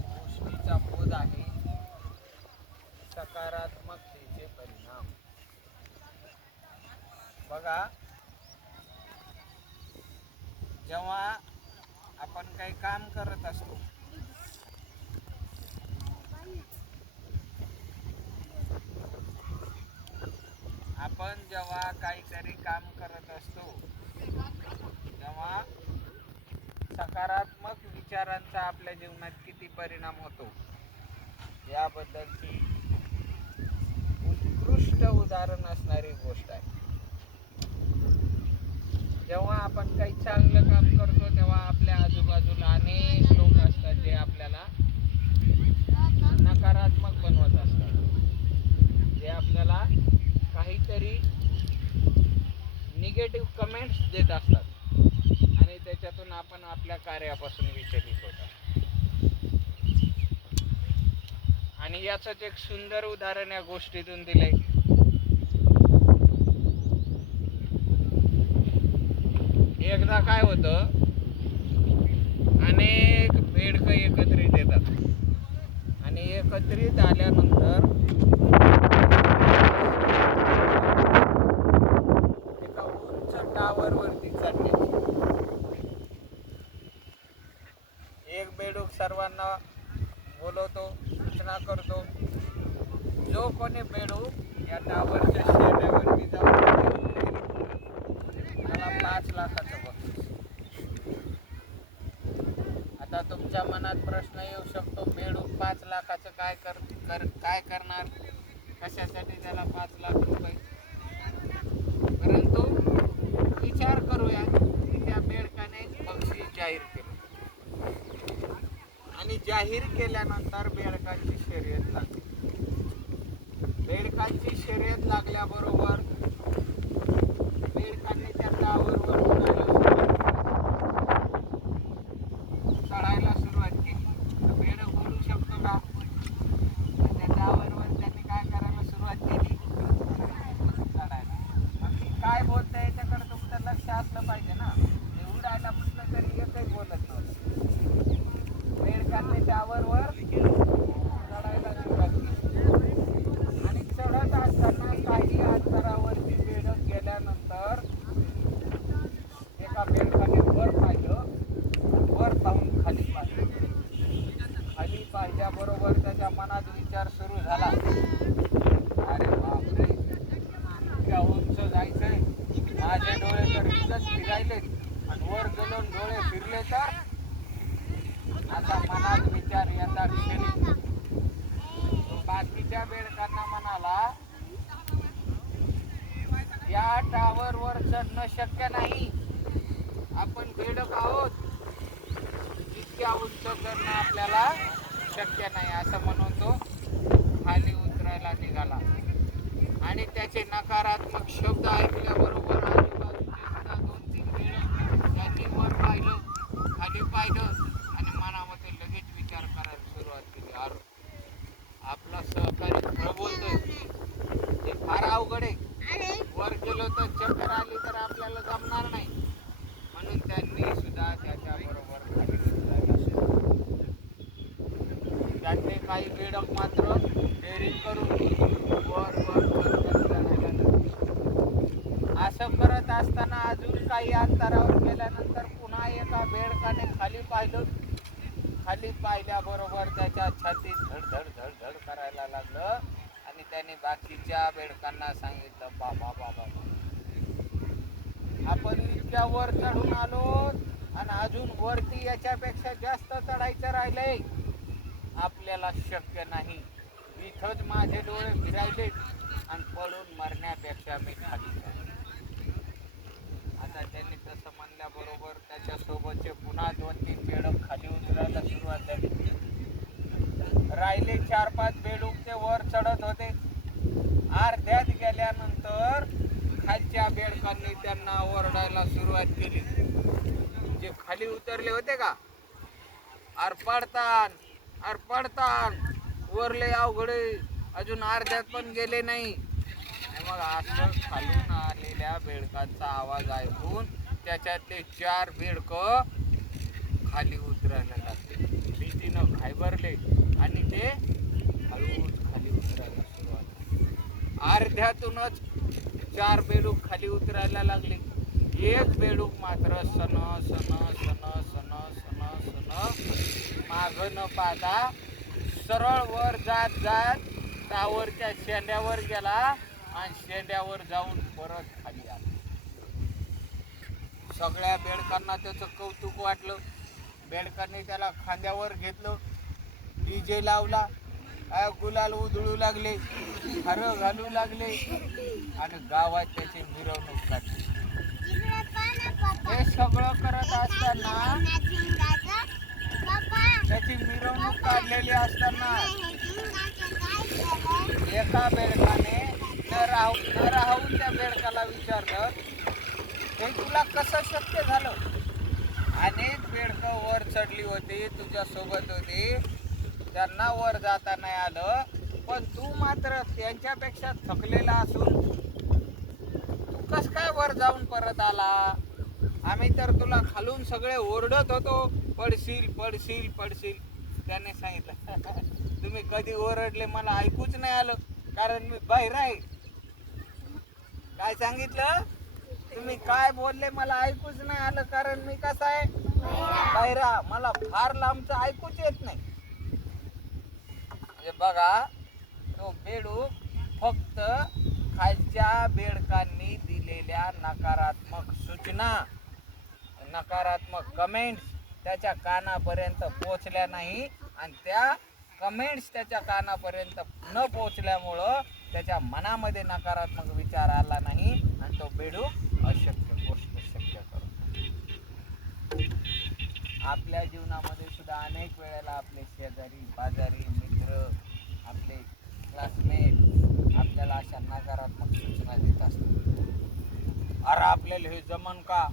गोष्टीचा बोध आहे. सकारात्मकतेचे परिणाम. बघा. जेव्हा आपण काही काम करत असतो आपण जेव्हा काहीतरी काम करत असतो तेव्हा सकारात्मक विचारांचा आपल्या जीवनात किती परिणाम होतो? याबद्दलची उत्कृष्ट उदाहरण असणारी गोष्ट आहे. जेव्हा आपण काही चांगलं काम करतो तेव्हा आपल्या आजूबाजूला अनेक लोक असतात जे आपल्याला नकारात्मक बनवत असतात. जे आपल्याला काहीतरी निगेटिव्ह कमेंट्स देत असतात. त्याच्यातून आपण आपल्या कार्यापासून विचलित होतो. आणि याचंच एक सुंदर उदाहरण या गोष्टीतून दिलंय. एकदा काय होतं? अनेक बेडकं एकत्रित येतात. आणि एकत्रित आल्यानंतर एका उंच टावर वरती चढले एक बेडूक सर्वांना बोलवतो सूचना करतो जो कोणी बेडू या टावरच्या शेड्यावरती जाऊन उतरेल, त्याला पाच लाखाचं बक्षीस आता तुमच्या मनात प्रश्न येऊ शकतो बेडू पाच लाखाचं काय कर कर काय करणार? कशासाठी त्याला पाच लाख रुपये? परंतु विचार करूया की त्या बेडकाने बक्षीस जाहीर केलं. आणि जाहीर केल्यानंतर बेडकांची शर्यत लागली. बेडकांची शर्यत लागल्याबरोबर बेडकांनी त्या टावरवर उडायला सुरुवात चढायला सुरुवात केली तर बेडक बोलू शकतो का तर त्या टावरवर त्यांनी काय करायला सुरुवात केली चढायला मग ती काय बोलतंय याच्याकडे तुमचं लक्ष असलं पाहिजे ना ते उडायला म्हटलं तरी एकही बोलत नव्हतं बेडकांनी टावरवर चढायला सुरुवात केली आणि चढत असताना काही अंतरावरती बेडक गेल्यानंतर एका बेडकाने वर पाहिलं वर पाहून खाली पाहिलं खाली पाहिल्याबरोबर त्याच्या मनात विचार सुरू झाला अरे बापरे इतक्या उंच जायचंय माझे फिरायले आणि वर गेलो डोळे फिरले तर आता मनात विचार यंदा क्षणी. तो बाकीच्या बेडकांना म्हणाला या टावर वर चढणं शक्य नाही. आपण बेडक आहोत. इतक्या उंच करणं आपल्याला शक्य नाही असं म्हणून तो खाली उतरायला निघाला. आणि त्याचे नकारात्मक शब्द ऐकल्याबरोबर आजूबाजूचे सुद्धा दोन तीन बेडक त्यांनी वर पाहिलं खाली पाहिलं आणि मनामध्ये लगेच विचार करायला सुरुवात केली अरे आपला सहकारी खरं बोलतोय हे आहे वर गेलो तर चक्कर आली तर आपल्याला जमणार नाही म्हणून त्यांनी सुद्धा त्याच्या बरोबर. त्यातले काही बेडक मात्र डेअरिंग करून वर वर वर. असं करत असताना अजून काही अंतरावर गेल्यानंतर पुन्हा एका बेडकाने खाली पाहिलं खाली पाहिल्याबरोबर त्याच्या छातीत धड धड धड धड करायला लागलं त्याने बाकीच्या बेडकांना सांगितलं बाबा बाबा आपण इतक्या वर चढून आलो आणि अजून वरती याच्यापेक्षा जास्त चढायचं राहिलंय आपल्याला शक्य नाही. इथंच माझे डोळे फिरायले आणि पडून मरण्यापेक्षा मी खाली आता त्यांनी तसं म्हणल्याबरोबर त्याच्यासोबतचे पुन्हा दोन तीन चेडप खाली उतरायला सुरुवात झाली राहिले चार पाच बेडूक ते वर चढत होते अर्ध्यात गेल्यानंतर लोकांनी त्यांना ओरडायला सुरुवात केली. जे खाली उतरले होते का? R पडतान R पडतान. वरले अवघडे अजून अर्ध्यात पण गेले नाही. आणि मग असं खालून आलेल्या बेडकांचा आवाज ऐकून त्याच्यातले चार बेडक खाली उतरायला लागले. भीतीनं घाबरले आणि ते हळूहळू खाली उतरायला सुरुवात अर्ध्यातूनच चार बेडूक खाली उतरायला लागले. एक बेडूक मात्र सन सन सन सन सन सन माग न पाहता सरळ वर जात जात टावरच्या शेंड्यावर गेला आणि शेंड्यावर जाऊन परत खाली आला. सगळ्या बेडकांना त्याचं कौतुक वाटलं. बेडकांनी त्याला खांद्यावर घेतलं. डीजे लावला. गुलाल उधळू लागले हर घालू लागले आणि गावात त्याची मिरवणूक काढली. हे सगळं करत असताना त्याची मिरवणूक काढलेली असताना एका बेडकाने न राहू न राहून त्या बेडकाला विचारलं हे तुला कसं शक्य झालं? अनेक बेडकं वर चढली होती तुझ्या सोबत होती. त्यांना वर जाता नाही आलं पण तू मात्र त्यांच्यापेक्षा थकलेला असून तू कस काय वर जाऊन परत आला? आम्ही तर तुला खालून सगळे ओरडत होतो पडशील पडशील पडशील. त्याने सांगितलं तुम्ही कधी ओरडले मला ऐकूच नाही आलं कारण मी बाहेर आहे. काय सांगितलं? तुम्ही काय बोलले मला ऐकूच नाही आलं कारण मी कसा आहे? बाहेर मला फार लांबचं ऐकूच येत नाही. बघा तो बेडूक फक्त खालच्या बेडकांनी दिलेल्या नकारात्मक सूचना नकारात्मक कमेंट्स त्याच्या कानापर्यंत पोचल्या नाही आणि त्या कमेंट्स त्याच्या कानापर्यंत न पोहोचल्यामुळं त्याच्या मनामध्ये नकारात्मक विचार आला नाही आणि तो बेडूक अशक्य गोष्ट शक्य करतो आपल्या जीवनामध्ये सुद्धा अनेक वेळेला आपले शेजारी बाजारी मित्र आपले क्लासमेट आपल्याला अशा नकारात्मक सूचना देत असतात. अरे आपल्याला हे जमन का?